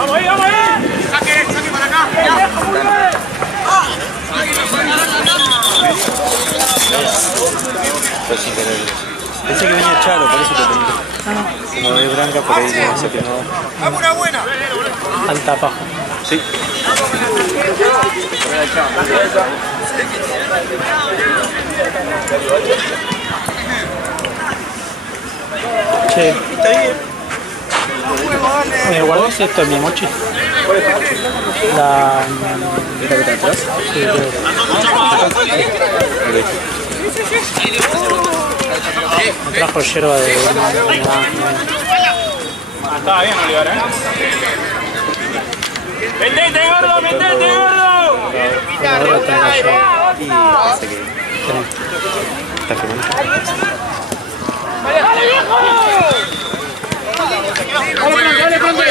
¡Vamos ahí, vamos ahí! ¡Saque para acá! Pensé que venía Charo, por eso te pregunté. Como de Branca, por ahí no sé que no. ¡Vamos una buena! Alta paja. Sí. Che, Está bien. ¿me guardás esto en mi mochi? ¿Esta que está atrás? Sí, creo. Me trajo yerba de Estaba bien, Oliver, ¿eh? ¡Metete, gordo! ¡Metete, gordo! Y parece que está filmando. ¡Dale, viejo! ¡Dale, Fronte!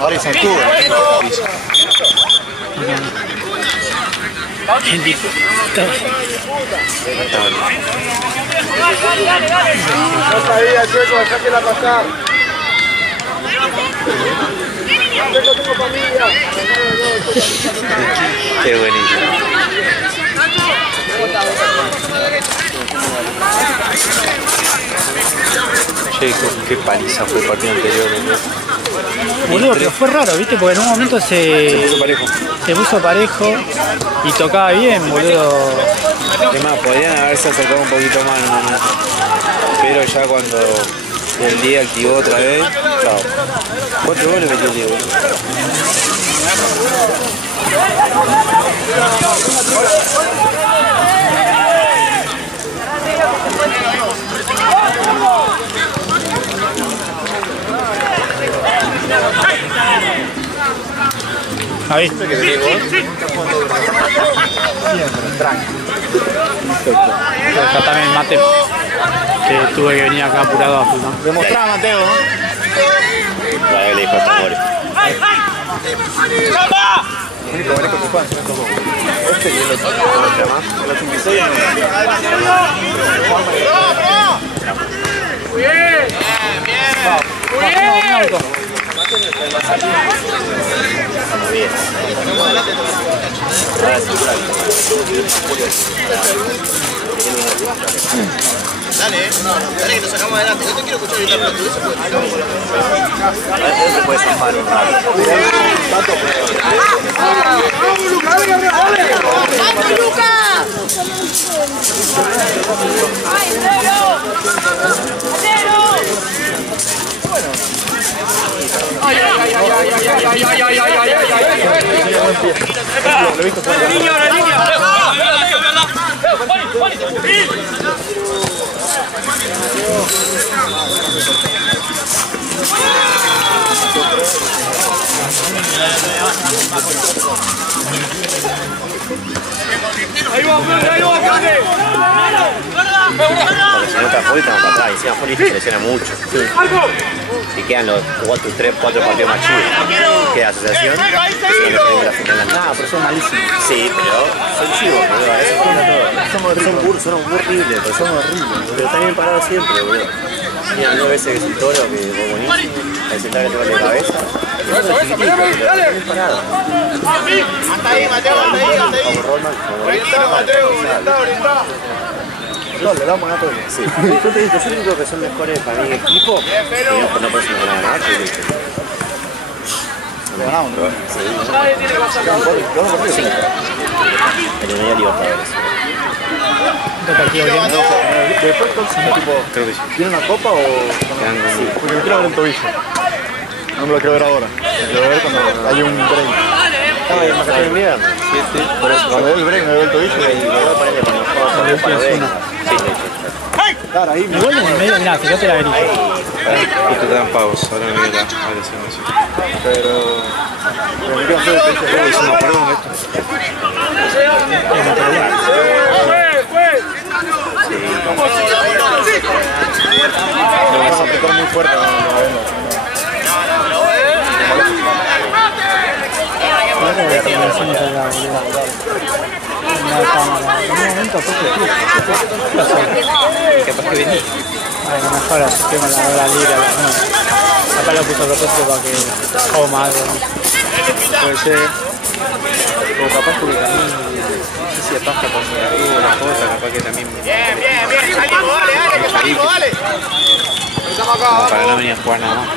Ahora es Antuga. No sabía, Chueco, déjala pasar. Yo tengo familia. Qué buenísimo. Che, qué paliza fue el partido anterior. Boludo, pero fue raro, ¿viste? Porque en un momento se puso parejo y tocaba bien, boludo. Es más, podrían haberse acercado un poquito más, ¿no? Pero ya cuando el día activó otra vez, chao. 4 goles metió el Diego. Ahí. Acá también mate, que tuve que venir acá apurado a filmar. Demostrá, Mateo. Vale, le dijo a Tamores. El único manejo que juegan son estos dos. Este y el otro. El 86 Muy bien. Muy bien. Dale que nos sacamos adelante. Yo te quiero escuchar gritar, pero tú eso se puede zafar un rato. ¡Vamos, Lucas! ¡Dale! ¡Vamos, Lucas! ¡Ay, cero! ¡Cero! ¡Ay, ay, ay, ay, ay, ay, ay, ay, ay, ay, ay, ¡La línea, la línea! ¡Ahí va, ahí va, Si no está Foli, estamos para atrás. Encima Foli se lesiona mucho. Si quedan los 4 partidos más chivos, queda asociación. No, pero son malísimos. Sí, pero son chivos, boludo. Eso cuenta todo. Son horribles, pero son horribles. Pero están bien parados siempre, boludo. Mira, 9 veces que es el Toro, que es buenísimo. El central que te vale de cabeza. ¡Dale! Hasta ahí, Mateo, hasta ahí, hasta ahí. Como Roman, Orientá, Mateo, orientá. no, le vamos a ganar todo. Sí. Yo te digo, yo digo que son mejores para mi equipo. Y no por eso no van a ganar, porque Le ganamos, ¿no? Nadie tiene que pasar. sí. Pero no hay Libertadores. ¿Qué partido bien? Después, tipo, Creo que sí. ¿tiene una copa o...? Sí. Porque me quiero ver el tobillo. No me lo quiero ver ahora. Me quiero ver cuando hay un break. Estaba en vacaciones de invierno. Por eso, cuando veo el break me veo el tobillo Y luego parece que cuando juega para ver. Sí, Claro, ahí me Igual en el medio, mirá, fíjate la venida. y te dan pagos. Ahora me viene la lesión. pero me quiero hacer el tobillo. Es una prueba esto. Me vas a apretar muy fuerte. En un momento fue que Capaz que venís. Bueno, mejor así tengo la hora libre a las 9. Acá lo puso a propósito para que coma algo. Puede ser. O capaz porque también, no sé si es pasta por sobre la cosa, capaz que también... Bien, salimos, dale, que salimos, dale. Como para no venir a jugar nada más.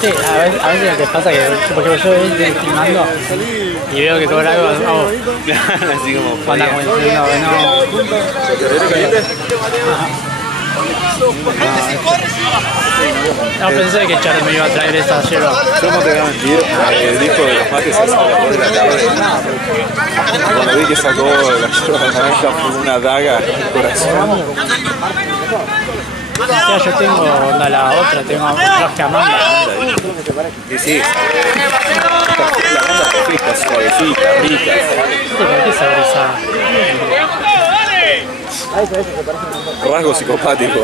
Sí, a veces te pasa que, por ejemplo, yo estoy filmando y veo que cobra algo, hago. Así como... Cuando como diciendo que no. No pensé que Charo me iba a traer esa yerba. Yo no te voy a mentir, el disco de los mates sacó a las 2 de la tarde. Cuando vi que sacó la yerba naranja fue una daga en el corazón. O sea, yo tengo onda la otra, tengo traje a manga. Y sí, la banda perfecta, suavecita, rica. ¿Por qué saborizada? Rasgo psicopático,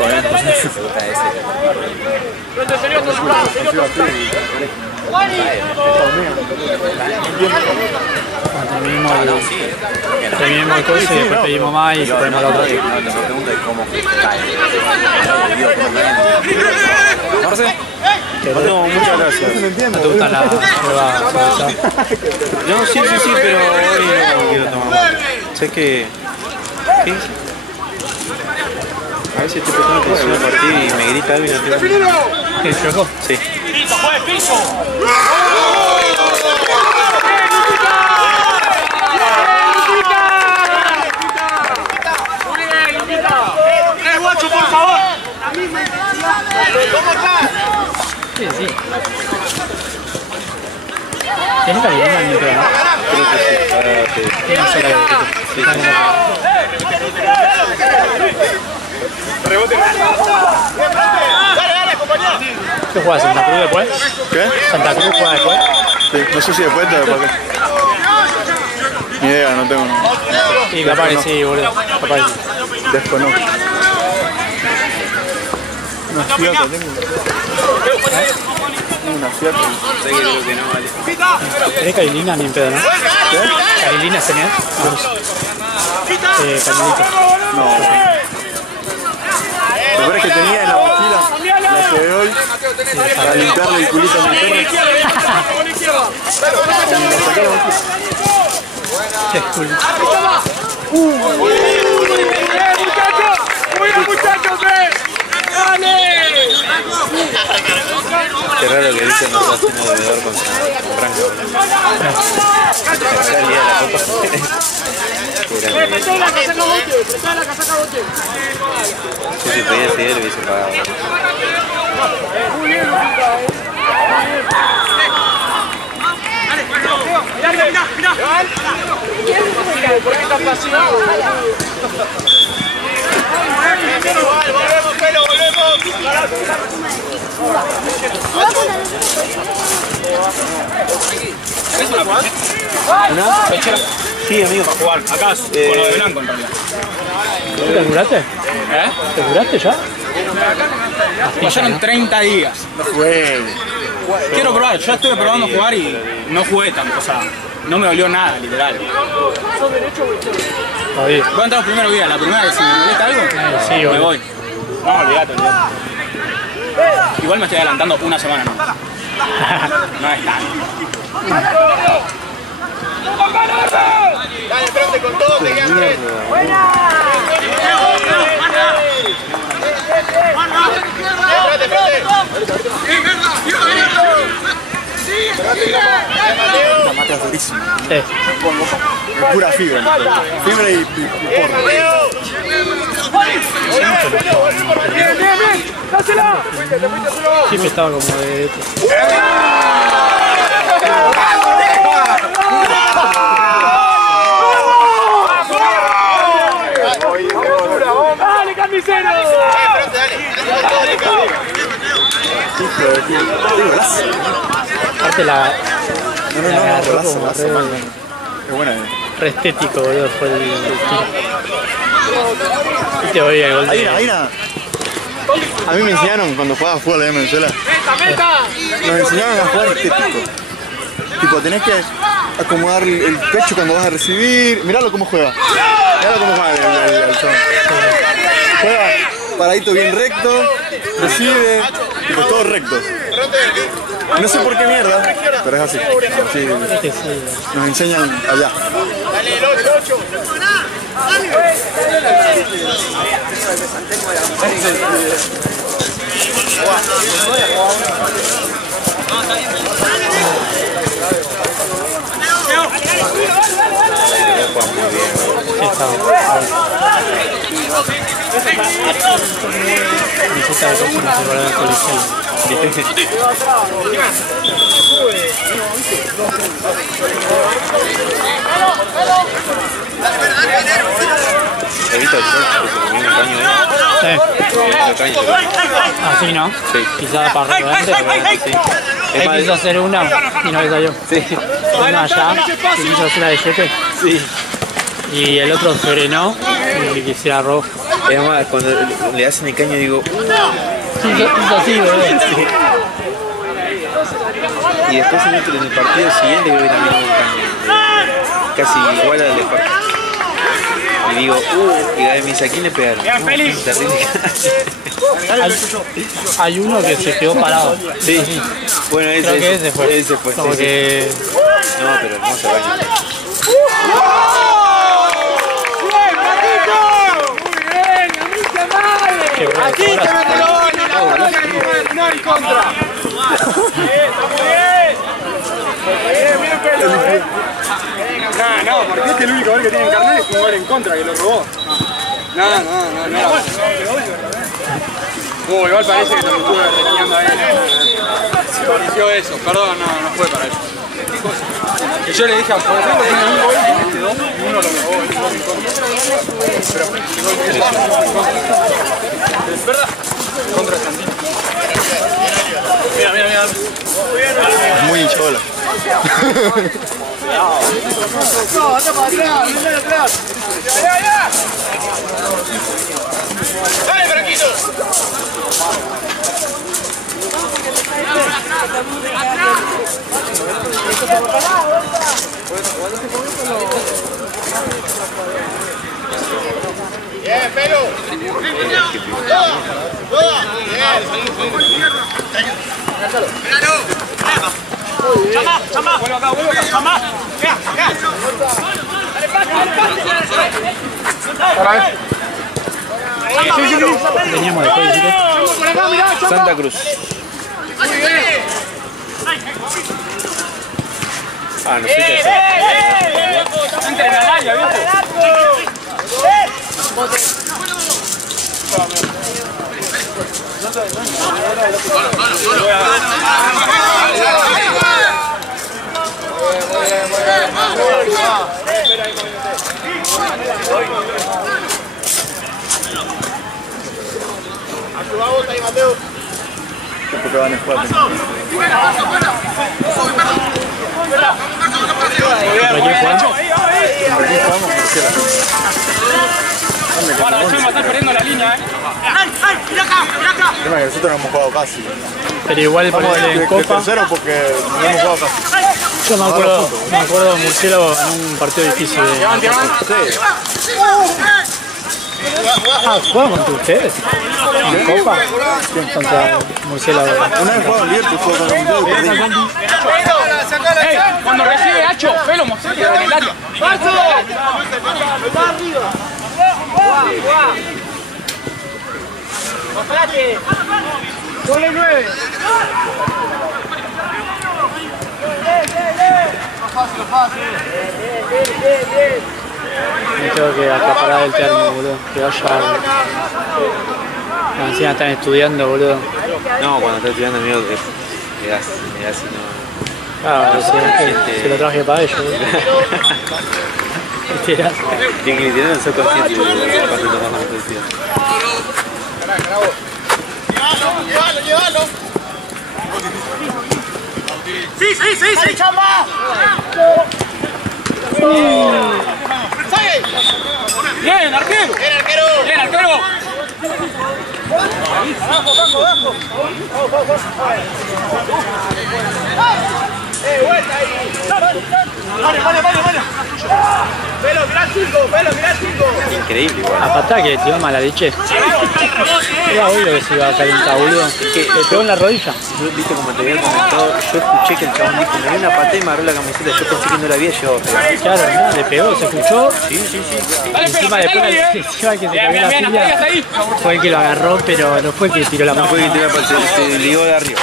Terminemos el coche y después pedimos más y ponemos la otra. La pregunta es cómo cae. No, muchas gracias. ¿No te gustan las pruebas saborizada? No, sí, pero hoy no quiero tomar más. Sé que... ¿Qué? A veces estoy prestando atención al partido y me grita algo y no tengo... ¿Qué, chocó? Sí. Sí. ¿Tienes cariño en mi programa? Creo que sí. Tiene una sola Sí. ¿Qué juega Santa Cruz después? ¿Qué? ¿Santa Cruz juega después? Sí, no sé si después te para qué. Ni idea, no tengo. Sí, capaz que sí, boludo. Capaz que sí. Desconozco. Una Fiat tengo. Una Fiat. Sé que creo que no vale. ¿Tenés Carilina? Ni en pedo, ¿no? ¿Qué? ¿Carilina tenés? Vamos. Carmelito. No. Lo peor es que tenía en la mochila, la llevé hoy, para limpiarle el culito a mi perro. Qué cool. Qué raro que dicen no está haciendo bebedor con Franco. En realidad la copa... Sí, si pedía ese día lo hubiese pagado. ¿Por qué estás fascinado? ¿Una pechera? Sí, amigo. Para jugar. Acá con lo de blanco en realidad. ¿Te curaste? ¿Te curaste ya? Pasaron 30 días. No juegue. Quiero probar. Yo estuve probando jugar y no jugué tanto. O sea, no me dolió nada, literal. Todavía. Voy a entrar los primeros días. La primera vez, si me molesta algo, Sí, me boludo. voy. No, olvidate. Igual me estoy adelantando una semana, ¿no? No es tanto. Dale, frente con todo, te quedan tres. La mata es durísima. Sí. Es pura fibra. Fibra y porro. Siempre estaba como de... ¡Dale, carnicero! Aparte la... No, la agarró golazo, como golazo, man. Es buena. re estético, boludo, fue el tiro. Y te voy a gol Hay de... una A mí me enseñaron cuando jugaba fútbol allá en Venezuela. Nos enseñaron a jugar estético. Tipo, tenés que acomodar el pecho cuando vas a recibir. Miralo cómo juega. Miralo cómo juega el chabón. Juega paradito bien recto, recibe, tipo todo recto. No sé por qué mierda, pero es así. Sí, nos enseñan allá. Evita el short que se comió un caño ahí. Así, ¿no? Sí. Quizás para adelante, pero sí. Él quiso hacer una y no le salió. Sí. Una allá, y quiso hacer la de Chepe. Sí. Y el otro frenó y quisiera rojo. Es más, cuando le hacen el caño digo... Hizo así, boludo. Sí. Y después en el partido siguiente creo que también hubo un caño. Casi igual al de partido. Y digo, y Gaby me dice, ¿a quién le pegaron? No, terrible. Hay uno que se quedó parado. Sí. Bueno, Creo que ese fue. Ese fue, Como sí, que... sí. No, pero hermoso caño. Aquí te mete no en contra. No, porque este es el único gol que tiene en carnet es un gol en contra que lo robó. No. Igual parece que lo estuve regañando a él. Se pareció eso, perdón, no fue para eso. Y yo le dije a por ejemplo, tiene un gol y este dos, y uno lo robó, el gol en contra. Pero el gol que hizo en contra. ¿Es verdad? Contra Santino. Mira. Es muy hinchabola. No, anda para atrás, ¡Ya! ¡Dale, Franquito! Bien, Pelo. Chama. Vuelvo acá, chama. Ya. Dale, pase. Teníamos después, ¿sí? Santa Cruz. No sé qué hacer. Entra en el área, viejo. Porque van a jugar. Para, yo me estoy perdiendo la línea, Mira acá. El tema es que nosotros no hemos jugado casi. Pero igual ponerle en Copa. Tercero porque no hemos jugado casi. Yo me acuerdo de Murciélago en un partido difícil de ¿juegan contra ustedes? ¿En Copa? Contra Murciélago. Una vez jugado en Liverpool, jugó contra un cuando recibe Hacho, Pelo Mosella en el área. ¡Está arriba! ¡Espérate! ¡Doble 9! Fácil. Me tengo que acaparar el termo, boludo. Que vaya. Encima están estudiando, boludo. No, cuando estás estudiando amigo me das y no. Claro, se lo traje para ellos, boludo. Literal. Tienen que literal no ser conscientes de cuánto tomamos la posición. ¡Llévalo! ¡Sí! ¡Chamba! ¡Bien, arquero! ¡Bien, arquero! ¡Bien, arquero! Vuelta ahí. Vale. Velo, mirá el 5, Increíble igual. A patada que tiró mala leche. Era obvio que se iba a calentar, boludo. Le pegó en la rodilla. Yo, viste como te había comentado, yo escuché que el chabón dijo, me dio una patada y me agarró la camiseta, yo pensé que no la había llevado. Claro, ¿no? Le pegó, se escuchó. Sí. Encima después encima que se cayó la silla, fue el que lo agarró, pero no fue el que tiró la mano. Fue que te ligó de arriba.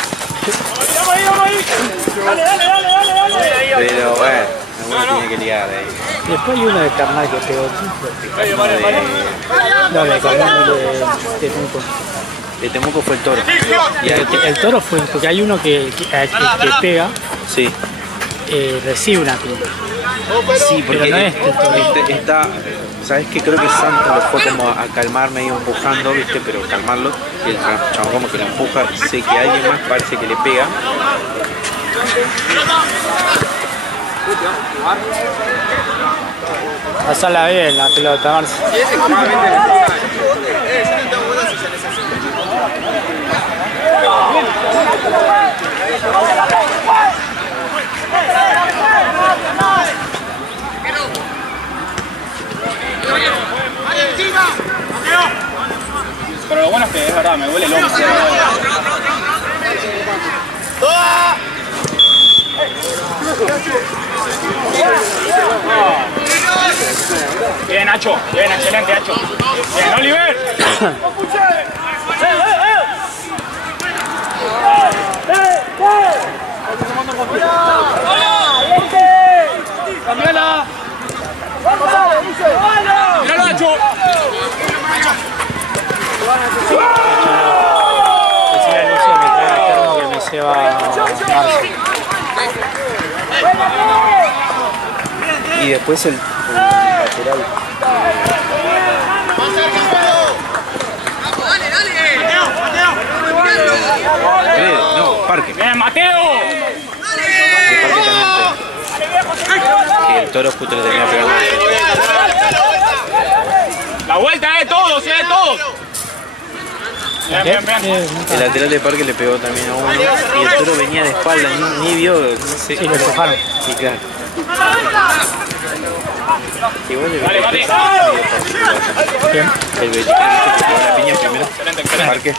Pero bueno, alguno tiene que ligar de ahí. Después hay uno de carnal que pegó. No, de carnal de Temuco. De Temuco fue el Toro. Y El Toro fue, porque hay uno que pega, sí. recibe una pinta. Sí, porque pero no es el Toro. está, ¿sabes qué? Creo que Santos lo fue como a calmar, medio empujando, ¿viste? Pero calmarlo. Y el chabón como que lo empuja. Sé que alguien más parece que le pega. Pasala bien la pelota, Marce. Pero lo bueno es que es verdad, me duele el hombro. Bien, Nacho. Bien, excelente, Nacho. Bien, Oliver. ¡Cambiala! ¡Míralo, Nacho! Decía el Lucio que traiga termo que me ceba Marce. Y después el lateral. No, Parque. ¡Bien, Mateo! Que el Toro justo le tenía pegado. La vuelta, todos, todos. Bien. El lateral de Parque le pegó también a uno. Y el Toro venía de espalda, ni vio, no sé. Sí, lo empujaron. Y claro. Igual le Vale. Bien. El Bellique la piña primero. Parque.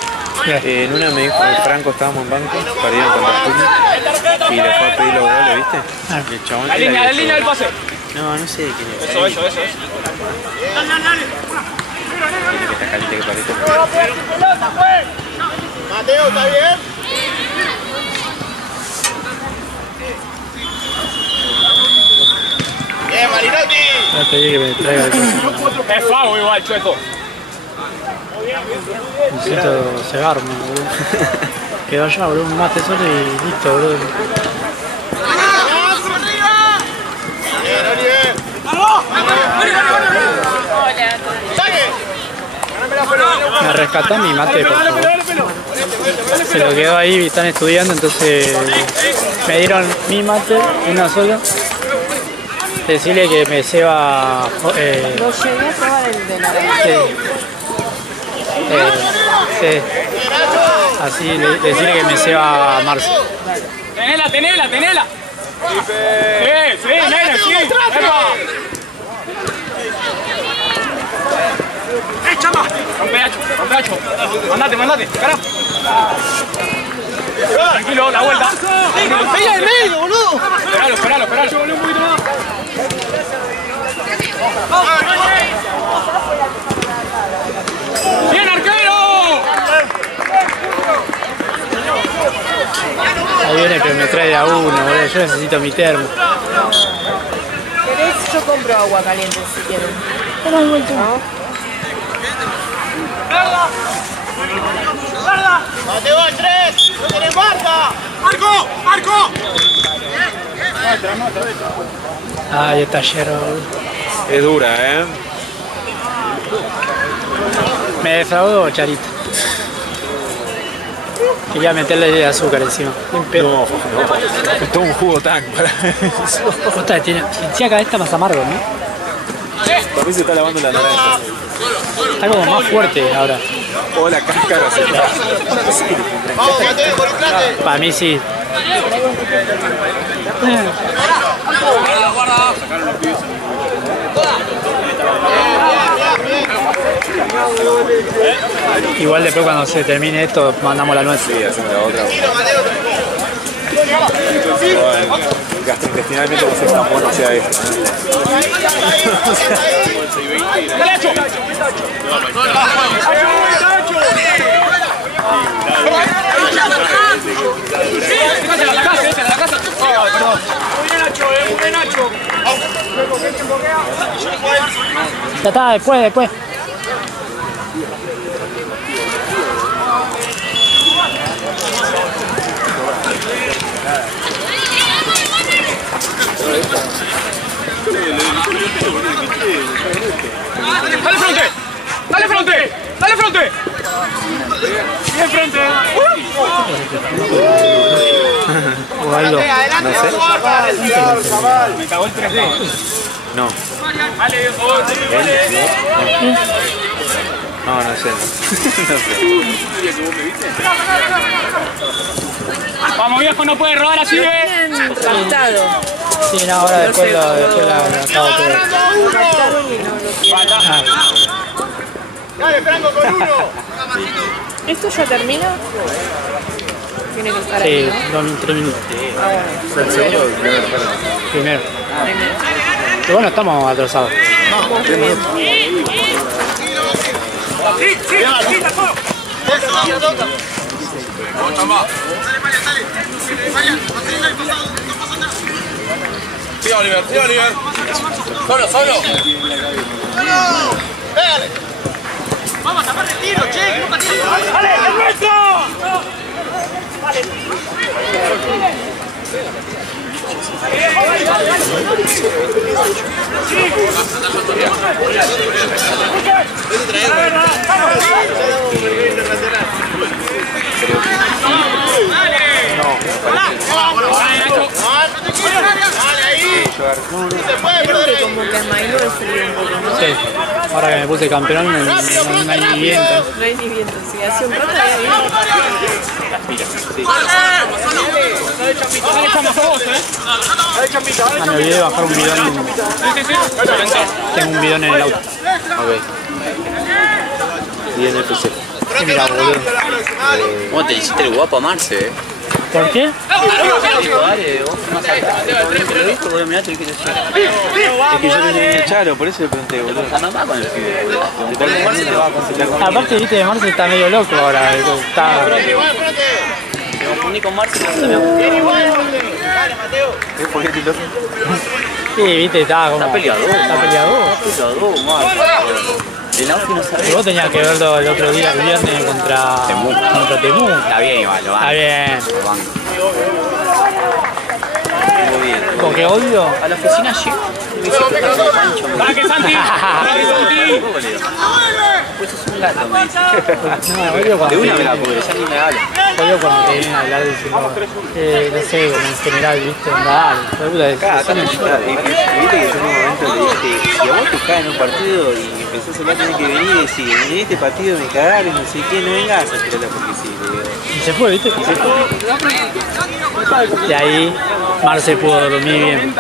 En una me dijo, Franco, estábamos en banco, perdieron contra el Puño. Y le fue a pedir los goles, ¿viste? Y el chabón La línea del pase. No sé de quién es. Eso. Tiene que estar caliente que parece. Mateo, ¿está bien? Bien, Marinotti. Ya te dije que me traiga el coso. Es Fago igual, Chueco. Necesito cegarme, boludo. Quedó allá, boludo, un mate solo y listo, boludo. Me rescató mi mate, por favor. Se lo quedó ahí y están estudiando, entonces me dieron mi mate, una sola. Decirle que me ceba. Lo llegué a probar el de naranja. Sí. Así, decirle que me ceba Marce. Tenela. Sí, nene, sí. Chama! Rompe hacho. Mandate, cara. Tranquilo, la vuelta. ¡Pega el medio, boludo! Esperalo. Un poquito más. ¡Bien, arquero! Ahí viene, pero me trae de a uno, boludo. Yo necesito mi termo. ¿Querés? Yo compro agua caliente si quieren. Mateo al 3, no tenés marca. ¡Marco! Ay, está lleno, boludo. Es dura, Me defraudó, Charito. Quería meterle azúcar encima. Bien pedo. Es todo un jugo tan para eso. Posta, tiene acá está más amargo, ¿no? Para mí se está lavando la naranja. Está como más fuerte ahora. O la cáscara se está. Vamos, Mateo, involucrate. Para mí sí. Igual después cuando se termine esto mandamos la nuestra. Sí, hacemos la otra. Gastrointestinalmente no sé tan bueno sea esto. Ya está, después. ¡Dale frente! ¡Bien frente! Aldo. No sé. Me cagó el 3D. No. No sé. No sé. Vamos viejo, no puede robar así, Tienen raptado. Sí, no, ahora después la acabo de Raptaron y no lo tienen. ¡Dale, Franco, con uno! ¿Esto ya termina? Tiene que estar ahí, Sí, ¿no? 3 minutos. ¿El segundo o el primero? Primero. Pero bueno, estamos atrasados. Sí, Oliver. Solo. Pégale. Vamos a tapar el tiro, che. ¡Dale, Ernesto! Como que a Mailo le salió un poco, ¿no? Sí. Ahora que me puse campeón, no hay ni viento. No hay ni viento, sí. Hace un rato había viento. Me olvidé de bajar un bidón. Tengo un bidón en el auto. Ok. Y en el PC. Mira, boludo. ¿Cómo te hiciste el guapo a Marce, ¿Por qué? Dale, vos más acá. Te lo dijo, boludo, mirá, te dije yo. Es que yo no tenía el charo, por eso le pregunté, boludo. La mamá con el pibe, boludo. Te con Marce te va a concentrar con Aparte, viste, de Marce está medio loco ahora. Está... Te confundí con Marce y no te me ¿Es por qué te loco? Sí, viste, está como... Está peleador. Está peleador. Marce. El auto no Y sabe. vos tenías que verlo el otro día, el viernes, contra Temú. Está bien, igual, lo Está bien. Muy bien. Porque odio. A la oficina llego. Me dice que está Pancho. ¡Para que Santi! Pues es un gato, me dice. No, odio cuando De una te- me la cubre, ya ni me habla. odio cuando te vienen a hablar diciendo, no sé, como en general, viste, dale, puta, Acá no está. Y viste que yo en un momento le dije, si a vos te caes en un partido y empezás a tener que venir y decir, en este partido me cagaron, no sé qué, no vengas a tirarla porque sí, le digo. y se fue, viste. Y ahí Marce pudo dormir bien.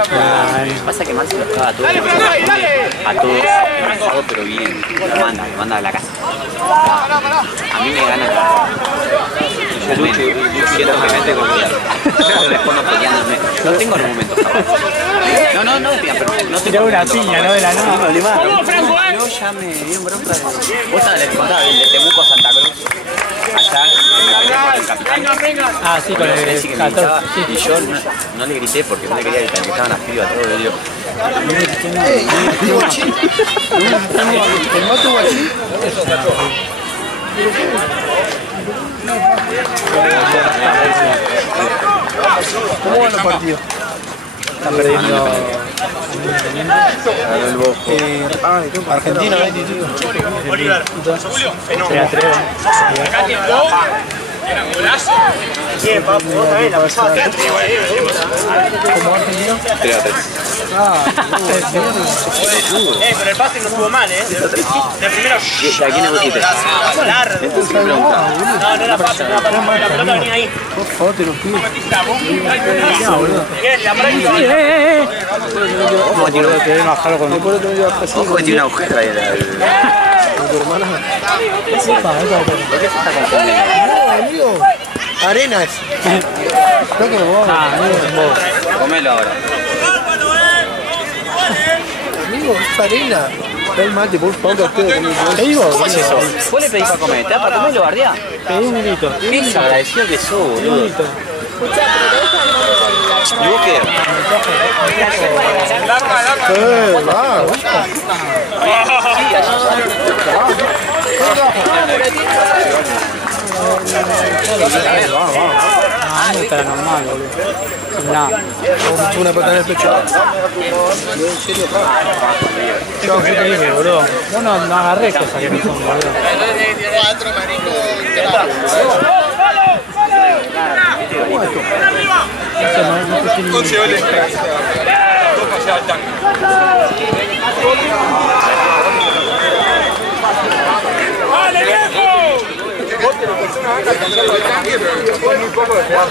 Ay, Pasa que Marce los caga a todos. A todos. Enojado, pero bien. Lo manda a la casa. A mí me gana. Yo lucho obviamente con ella. Yo respondo peleándome. No tengo argumentos, cabrón. No, digan, pero no tiró tengo una argumentos, piña, cabrón. ¿no? De la nada. ¡Vamos, Franco, Yo ya me dio bronca de... Vos sabés, les contaba el de Temuco a Santa Cruz. Allá, me peleé por el capitán. Ah, sí, con Sí, el que me gritaba, 14. y yo no le grité porque no le quería gritar, que estaban las pibas todos, y digo, El mato guachín. ¿Cómo van los partidos? Están perdiendo. Ganó el Bosco. Argentina, 20. Sería 3. Bien, papu, vos también la pasaste. ¿Como argentino? 3-3. Pero el pase no estuvo mal, ¿eh? De primero. ¿A quién le pusiste? Largo. Entonces, ¿qué preguntaba? No era fácil, la pelota venía ahí. Por favor, te lo pido. Miguel, la práctica. No, quiero que bajarlo con... Ojo que tiene un agujero ahí. ¿Por qué se está confundiendo? Arena es. No que vos. Comelo ahora. Amigo, es arena. Dale mate, por favor, que ¿Qué digo? ¿Cómo es eso? ¿Vos le pedís para comer? ¿Te da para comer lo bardea? Pedí un grito. Qué desagradecido que sos, boludo. ¿Y vos qué? No está normal, boludo. Sin nada. una patada en el pecho. Yo te dije, boludo. Vos no agarrés cosas que no son, boludo. Entonces vale. Dos paseadas al tanque. ¡Vale, viejo! Vos te lo pensás una banda cansando al tanque, pero después muy poco de jugar.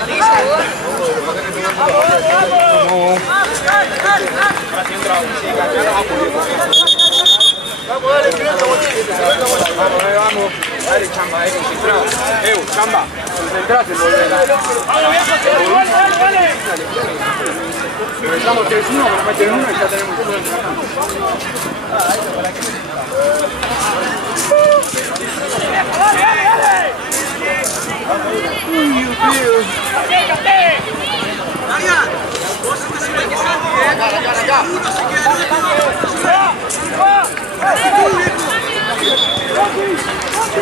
Vamos, dale, vamos. Dale, chamba, concentrado. Chamba, concentrate en volver. ¡Vamos, viejo! ¡Dale! Empezamos 3-1, pero meten uno y ya tenemos todo el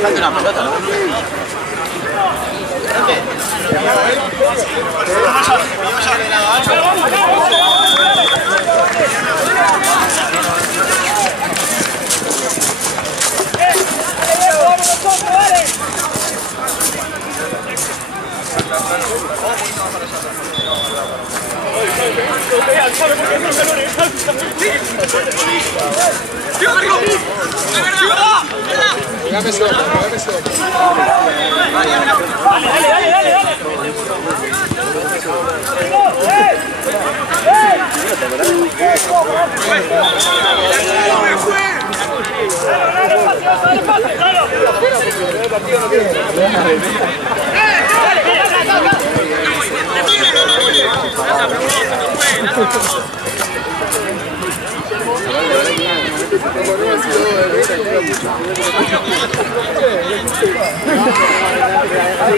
Date una pelota, ¿no?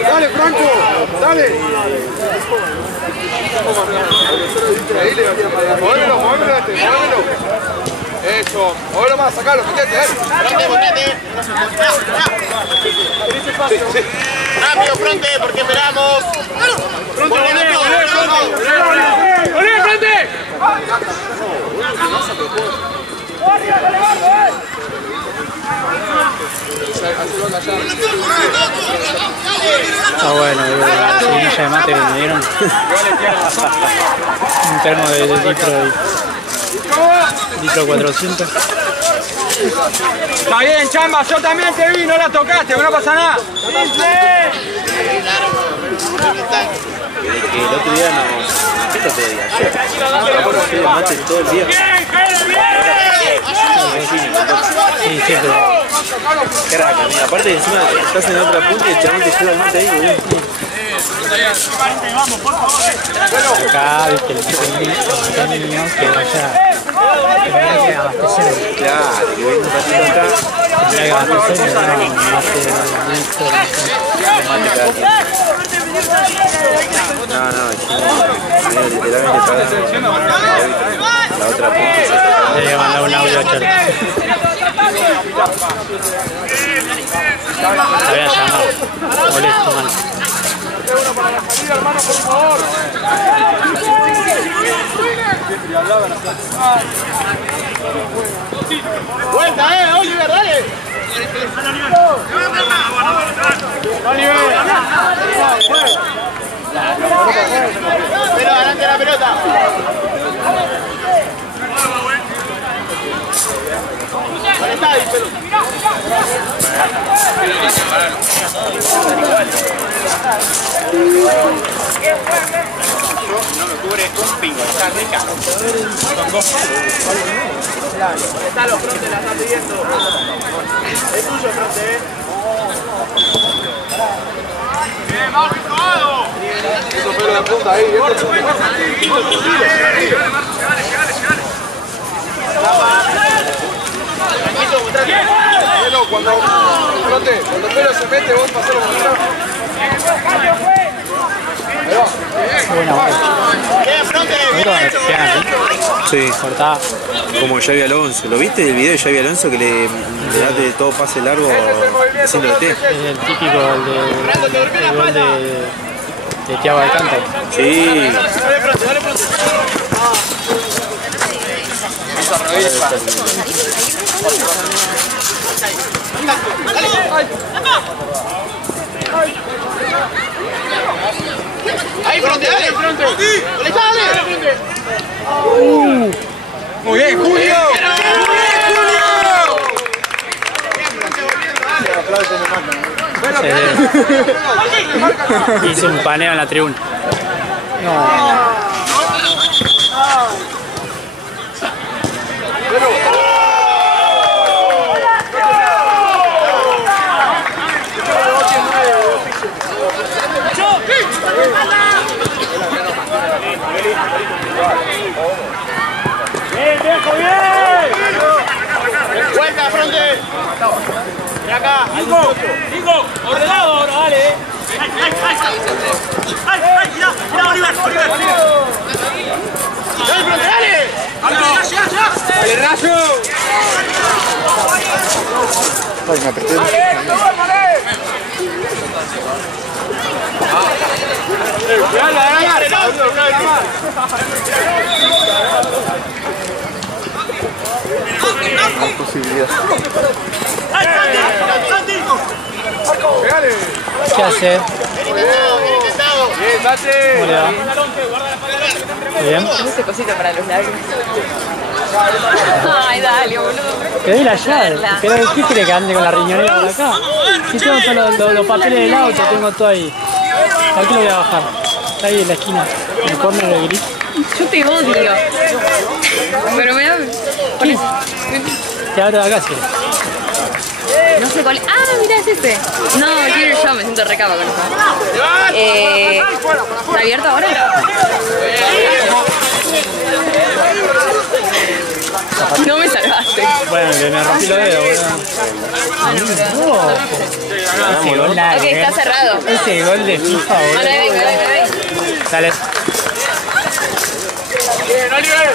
Dale, Franco, dale. Muévelo, muévelo. Eso, muévelo más, sacalo, metete, dale. Rápido, Fronte, porque esperamos. Pronto, ¡olé, frente! Está bueno, boludo. La semilla de mate que me dieron. Un termo de litro 400. Está bien, chamba, yo también te vi, no la tocaste, no pasa nada. Que el otro día no... ¿Qué te pedí ayer? No, mate todo el día. Sí, siempre. Crack, amigo. Aparte encima estás en otra punta y el chabón te lleva el mate ahí, boludo. Acá, viste, el niño que vaya a abastecer. Claro, que venga un ratito acá. Tendría que abastecer y no hace listo. No, literalmente para la otra punta y se Le voy a mandar un audio a Charlie. Te voy a llamar. Molesto, man. Uno para la salida, hermano, por favor. Vuelta, Oliver, dale. Oliver. Pero adelante la pelota. Está ahí, pelota. No me cubre un pingo, está rica. Está los frontes, la están pidiendo. Es tuyo, fronte, Bien, vamos, probado. Eso pelo de punta ahí, Bueno, cuando Pelo se mete, vos pasalo por atrás. Buena vuelta. Bien, fronte, Sí, Cortá. como Xavi Alonso. ¿Lo viste el video de Xavi Alonso que le da de todo pase largo haciéndole T? Es el típico el gol de Thiago Alcántara. Sí. dale fronte, dale fronte. Ahí, fronte, dale, fronte. Molestá, dale, fronte. Muy bien, Julio. Hice un paneo en la tribuna. Bien, viejo, bien. Vuelta, fronte. Ven acá, Nico, ordenado ahora, dale. ¡Ay, mira, Oliver! ¡Dale, fronte, dale! ¡Dale, Rayo! Ay, me apreté. Posibilidad. ¿Qué hace? Bien intentado. Bien, date. ¿Cómo le va? ¿Muy bien? Ese cosita para los labios. Ay, dale, boludo. Te doy la llave. ¿Qué quiere que ande con la riñonera por acá? Si tengo todos los papeles del auto, tengo todo ahí. Aquí lo voy a bajar. Está ahí en la esquina. En el corner de gris. Yo te odio. Pero me da... Te abro de acá, sí. No sé cuál... Ah, mira, es este. No, quiero ir yo, me siento recapa con eso. ¿Está abierto ahora? No me salvaste. Bueno, que me rompí los dedos, boludo. Ese gol, Ok, está cerrado. ese gol de FIFA, boludo. Ahora venga. Dale. Bien, Oliver.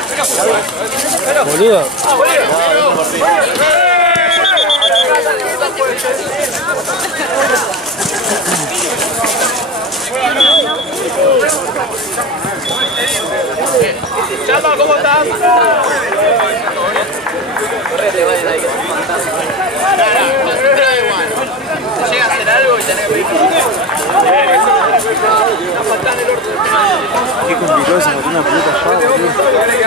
Boludo. Chapa, ¿cómo estás? Llega a hacer algo y tenés que pedir. Qué complicado se metió una pelota allá, boludo.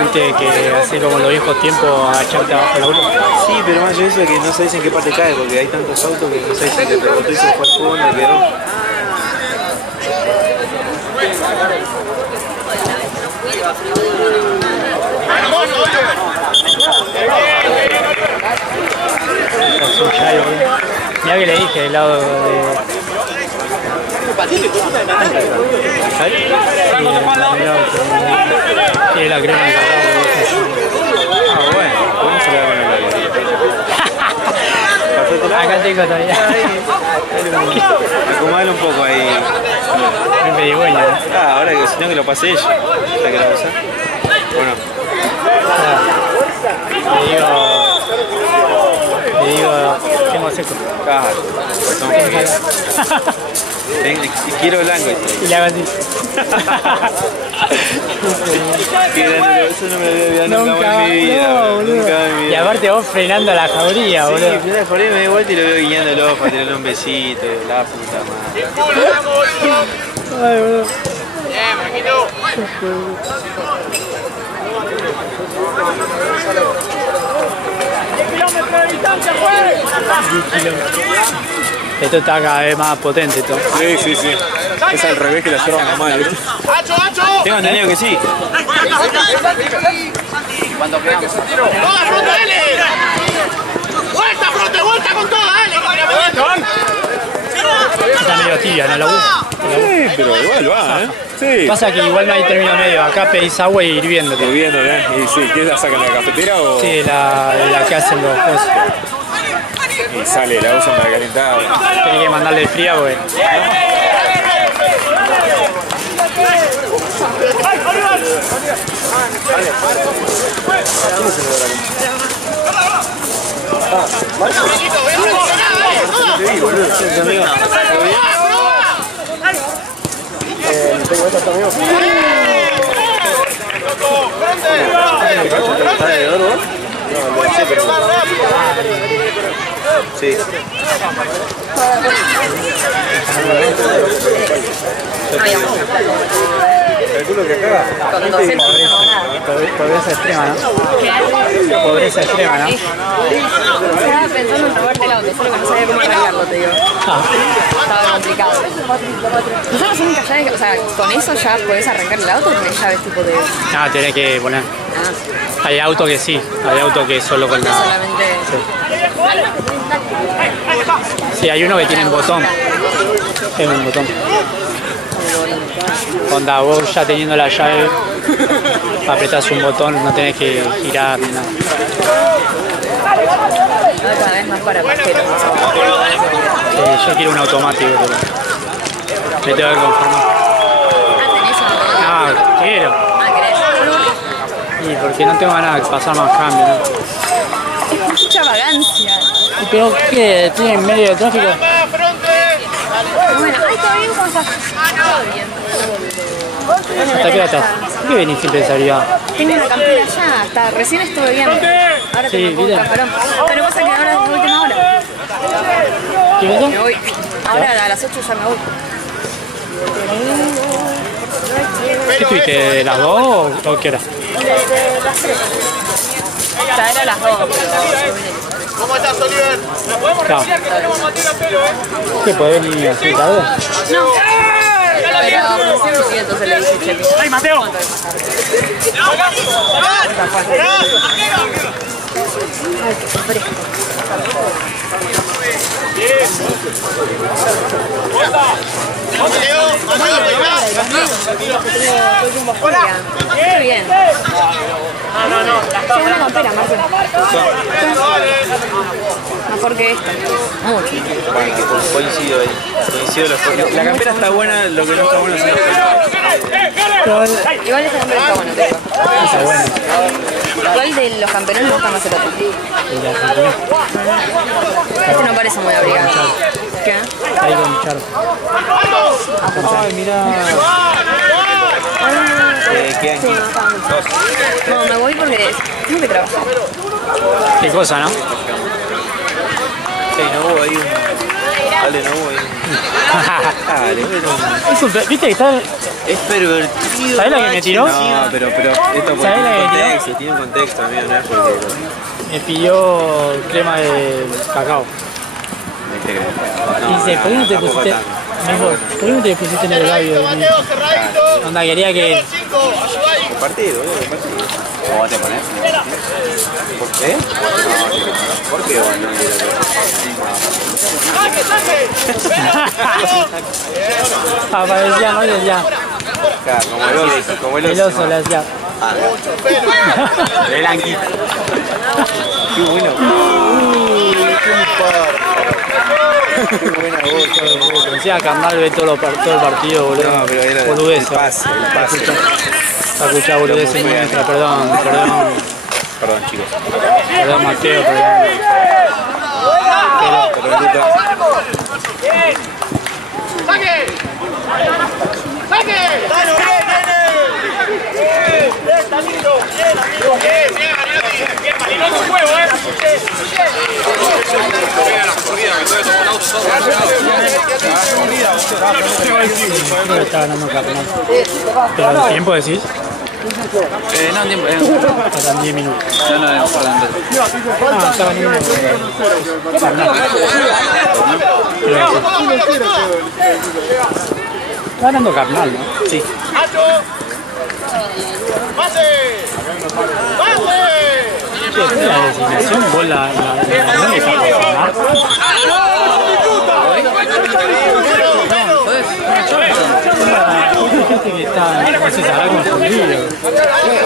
Viste que hace como en los viejos tiempos agacharte abajo el auto. Sí, pero más allá de eso que no sabes en qué parte cae, porque hay tantos autos que no sabes si te rebotó y se fue al fondo, quedó. Mirá que le dije del lado de... Tiene la crema encargada. Ah, bueno, podemos hablar con el Acá tengo todavía. acomodalo un poco ahí. Me pedí buena. Ah, ahora que si no que lo pasé ella. ¿La que la vas a usar? Bueno. Le digo, tengo seco. Quiero blanco. Y le hago así. Qué grande, eso no me lo había olvidado nunca más en mi vida. No, boludo. Nunca en mi Y vida. aparte vos frenando la jauría, Sí, boludo. primera por ahí me doy vuelta y lo veo guiñándolo para tirarle un besito. La puta madre. Ay, boludo. Esto está cada vez más potente. Esto. Sí, sí, sí. Es al revés que la yerba normal, ¿viste? Tengo entendido que sí. Cuando quedamos. ¡Toda, Fronte, dale! ¡Vuelta, Fronte, vuelta con todo, dale! Está medio tibia, ¿no? La U. Sí, pero igual va, ¿eh? Sí. Pasa que igual no hay término medio. Acá pedís agua y hirviendo. Hirviendo, ¿eh? Y sí, ¿qué la sacan de la cafetera o...? Sí, la que hacen los cosas. Y sale, la usan para calentar. Tenés que mandarle fría porque... Sí. Calculo que acá. Con 200 Pobreza extrema, ¿no? ¿Qué? Pobreza extrema, ¿no? Estaba pensando en robarte el auto, solo que no sabía cómo arreglarlo, te digo. Estaba complicado. ¿No son las únicas llaves? O sea, ¿con eso ya podés arrancar el auto o tenés llaves tipo de...? Ah, tenés que poner. Ah, Hay autos que sí, hay autos que solo con la... solamente... Sí, hay uno que tiene un botón. Es un botón. Onda, vos ya teniendo la llave, apretás un botón, no tenés que girar ni nada. No, cada vez más para pajeros. Yo quiero un automático, pero me tengo que conformar. Ah, tenés un... Ah, quiero. Ah, ¿querés? Y porque no tengo ganas de pasar más cambio, ¿no? Es mucha vagancia. ¿Y pero qué? ¿Tiene en medio de tráfico? Bueno, ay, ¿todo bien? ¿Cómo estás? Todo bien. ¿Hasta qué hora estás? ¿Por qué venís siempre desarrigado? Tengo una campera ya, hasta recién estuve bien. Ahora Sí, tengo un ¿viste? camperón. Pero pasa que ahora es de última hora. ¿Qué pasó? Me voy. Ahora a las 8 ya me voy. ¿Qué estuviste? ¿De las 2 o qué hora? De las 3. Ya era las 2. ¿Cómo estás, Oliver? Claro. ¿Qué podés venir así tarde? No. Pero sí, entonces le dije, Chepi. ¡Ay, Mateo! Muy bien. Qué buena campera, Marcelo. Mejor que esta. Mucho. Bueno, coincido ahí. Coincido la campera está buena, lo que no está bueno es el Igual esta campera está buena, te digo. Está bueno. Igual de los camperones me gusta más el otro. Este no parece muy abrigado. ¿Qué? Ahí con Charo. Ay, mirá. ¿Qué? Sí, no, me voy porque tengo que trabajar. Qué cosa, ¿no? Sí, no hubo ahí un... Dale, no hubo ahí un... Dale, bueno. ¿Viste que está? Es pervertido. ¿Sabés la que me tiró? No, pero esto ¿Sabés la que me tiró? tiene un contexto, amigo, no es porque... Me pidió crema de cacao. Y dice, ¿por qué no te pusiste? Me dijo, ¿por qué no te pusiste en el labio? Onda, quería que... Compartido, boludo, compartido. ¿Cómo te pones? ¿Por qué? ¿Por qué? Aparecía, no decía. Claro, como el oso. El oso le hacía. El anguita. Qué bueno. Qué buena voz. Decía Candal ve todo el partido, boludo. No, pero era boludez. el pase. Escuchá boludeces nuestra, perdón. Perdón, chicos. Perdón, Mateo, perdón. ¡Saque! ¡Saque! ¡Dale, bien, amigo! ¡Bien, bien, peligroso juego, Creo que está ganando Carnal. ¿Pero el tiempo decís? No, tiempo, Faltan 10 minutos. no, perdón. Ah, está ganando Carnal. Está ganando Carnal, ¿no? Sí. La designación, vos la no está por ganar. Fíjate que está, no sé, se habrá confundido. O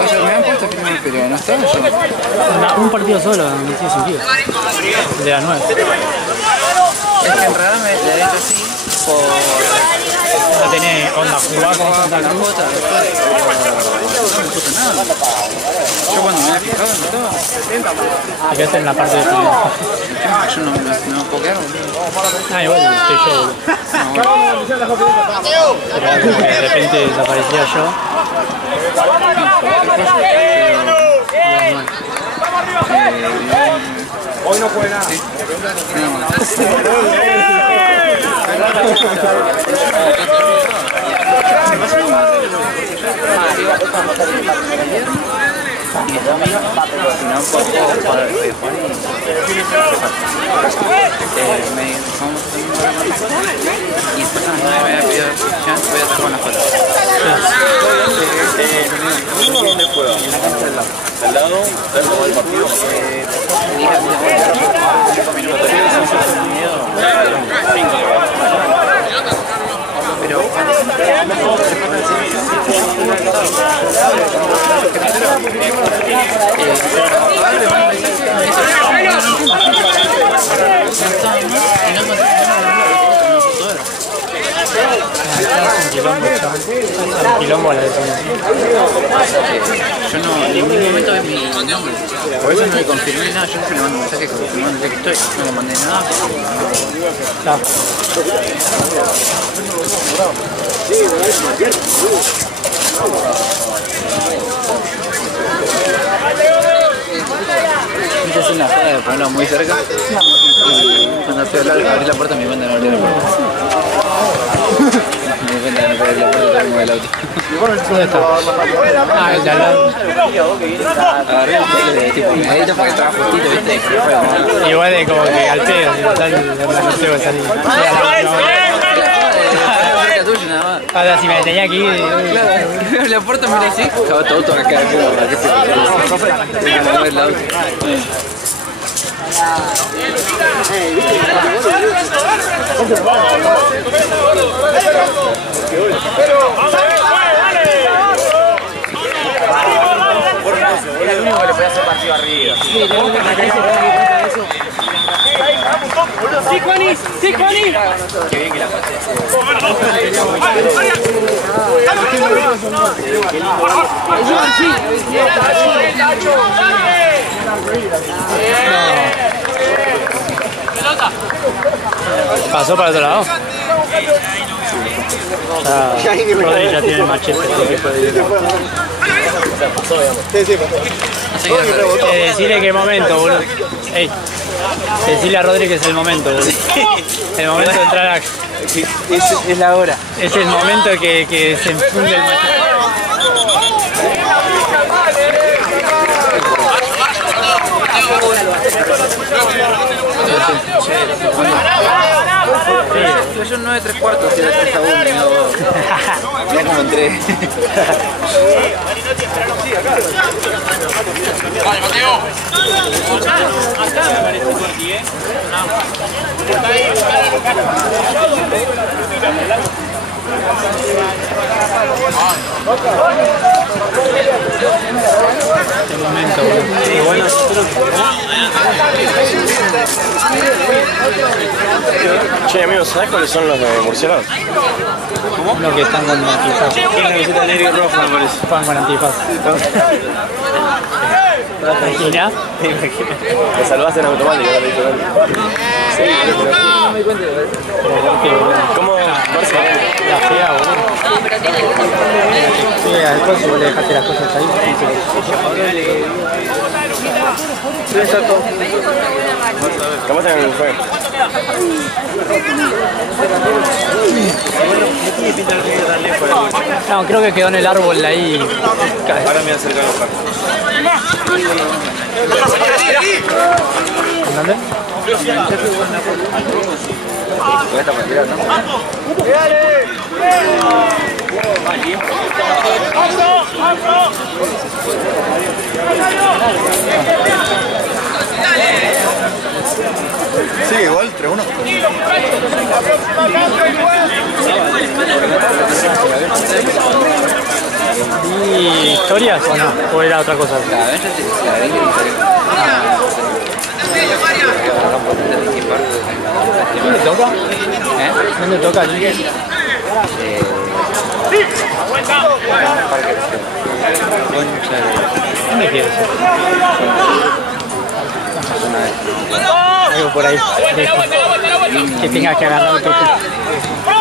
sea, me han puesto primero, pero no estaba yo. Un partido solo, no tiene sentido. De las 9. Es que en realidad me he hecho así por... No tenés onda jugar con Santa la Cruz. cuota, no me puso nada. Yo cuando me había fijado no estaba. Te quedaste en la parte de final. Yo no me puedo quedar. Ah, igual estoy yo. Pero de repente desaparecía yo. Hoy no puede nada. Y el domingo, si no, un poco para el juego. Y después a las 9 me había pedido ya voy a estar con la foto. ¿Dónde juega? En la cancha del lado. ¿Del lado? ¿Del lado del partido? 5 minutos. Pero Quilombo la designación. yo no, en ningún momento es mi nombre. Por eso no le confirmé nada. Yo siempre le mando un mensaje confirmando que estoy. No le mandé nada. Claro. Hice una joda de ponerlo muy cerca. Y cuando fui a hablar, abrí la puerta, me di cuenta de no abrir la puerta. Me di cuenta de no abrir la puerta, tengo el auto. ¿Dónde está? Ah, el de al lado. Agarré el pelo de tipo inmediato porque estaba justito, ¿viste? Igual de como que al pedo, si total, no sé, va a salir. Ahora, si me tenía que ir. Claro, la puerta me así, estaba todo acá de fuego, ¿para qué se puede? Tengo que mover el auto. Era el único que le podía hacer partido arriba. Sí, Juanis, sí, Juanis. Qué bien que la pasé. ¿Pasó para el otro lado? Rodri ya tiene el machete. Decirle qué momento, boludo. Ey, decirle a Rodri que es el momento, boludo. El momento de entrar a... Es la hora. Es el momento que se enfunde el machete. Yo 9 3/4, era 3 a 1, ya como entré. Vale, Mateo. El momento, boludo. Che, amigos, ¿sabés cuáles son los de murciélagos? ¿Cómo? Los que están con antifaz. Tiene una camiseta negra y roja, me parece. Están con antifaz. ¿Imagina? Me salvaste en automático, ahora te dijo algo. Sí, no me di cuenta. ¿Cómo? La fea, boludo. Sí, después si vos le dejaste las cosas ahí. Sí, exacto. ¿Cómo se fue? No, creo que quedó en el árbol ahí. Ahora me acercan los carros. ¿Dónde? Sí, igual, 3-1. ¿Y historias o no? ¿O era otra cosa? ¿Dónde toca? ¿Dónde toca allí? ¿Dónde quieres? Algo por ahí. Que tengas que agarrar otro tipo.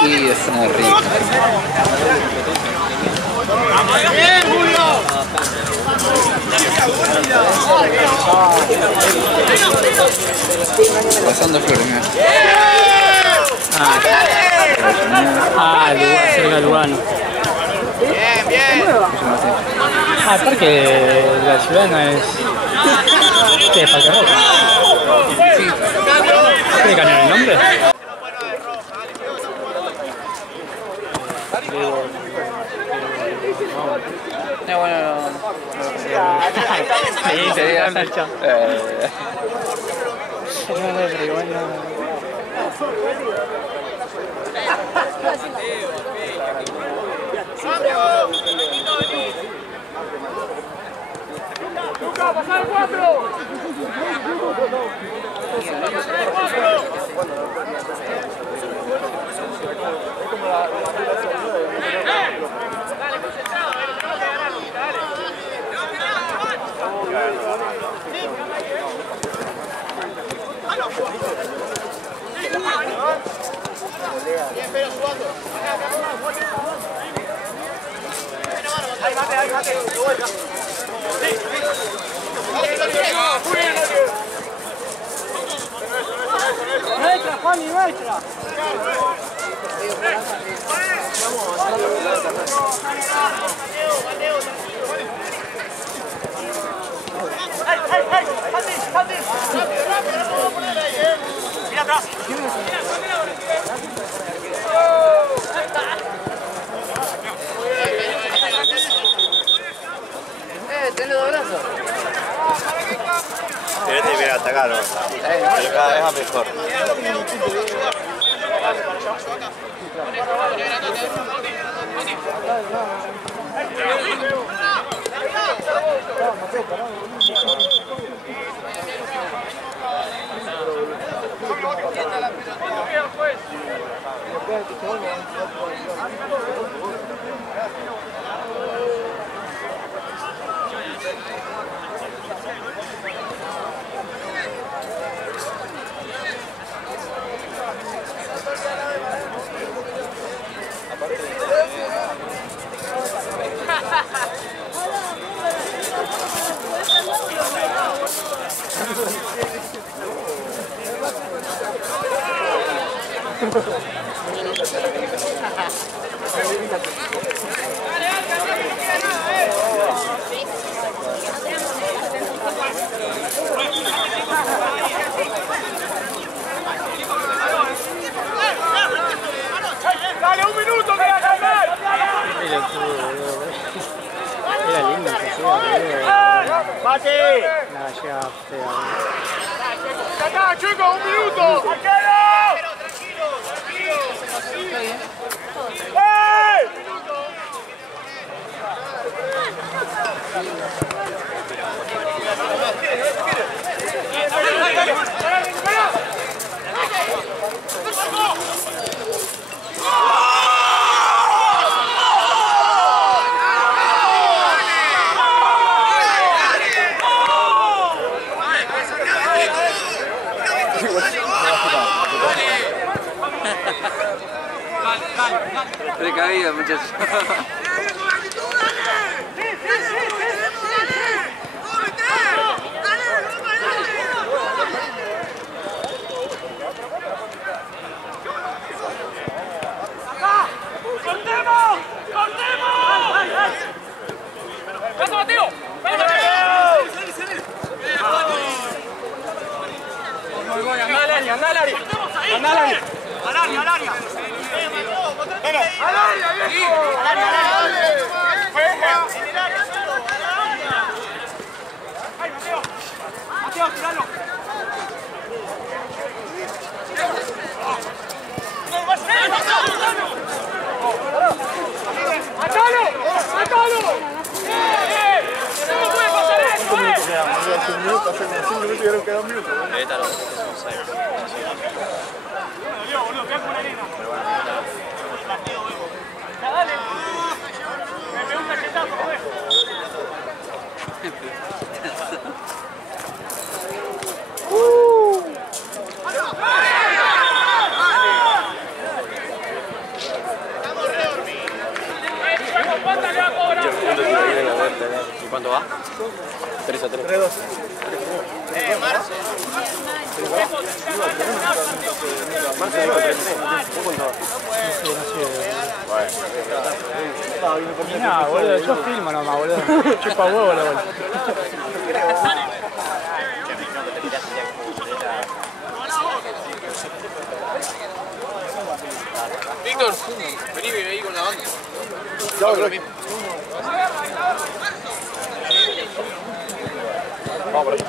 Y es una rica. ¡Bien, Julio! Pasando flores, mira. Cerca de Lugano. Bien, bien. El parque de la ciudad no es... ¿Qué es Parque Roca? ¿Tiene que cambiar el nombre? Bueno, Ahí se ve la fecha. Pero igual no. ¡Lucas, pasar el 4! Bien, pero jugando. Ahí, bate, de vuelta. Nuestra, Juani, nuestra. Mira atrás. ¿Tiene dos brazos? Tienes que ir a atacar, ¿no? Pero cada vez va mejor. Dale, un minuto que la calmar. Era lindo que sea, Bate. nada, llega fea. Acá, chicos, un minuto. ¡Arquero! Tranquilo, tranquilo. ¡Ey! Precavida, muchachos. Voy, anda al área, anda al área. Anda al área. Al área, al área. ¡Al área, viejo! Al área, al área. En el área, solo. ¡Ay, Mateo! Mateo, tiralo. ¡Matalo! ¡Matalo! ¿Cómo puede pasar esto, Hace un minuto, hace como 5 minutos y ahora queda un minuto. Boludo, pega con la arena. Ya, dale. Me pegó un cachetazo, joder. ¿Y cuánto va? 3-3. 3-2. Marzo. Marzo dijo 3-3. ¿Vos cuánto va? No, boludo, yo filmo nomás, boludo. Chupa huevo la bola. Víctor, vení ahí con la banda. Chao, lo mismo. Vamos por aquí.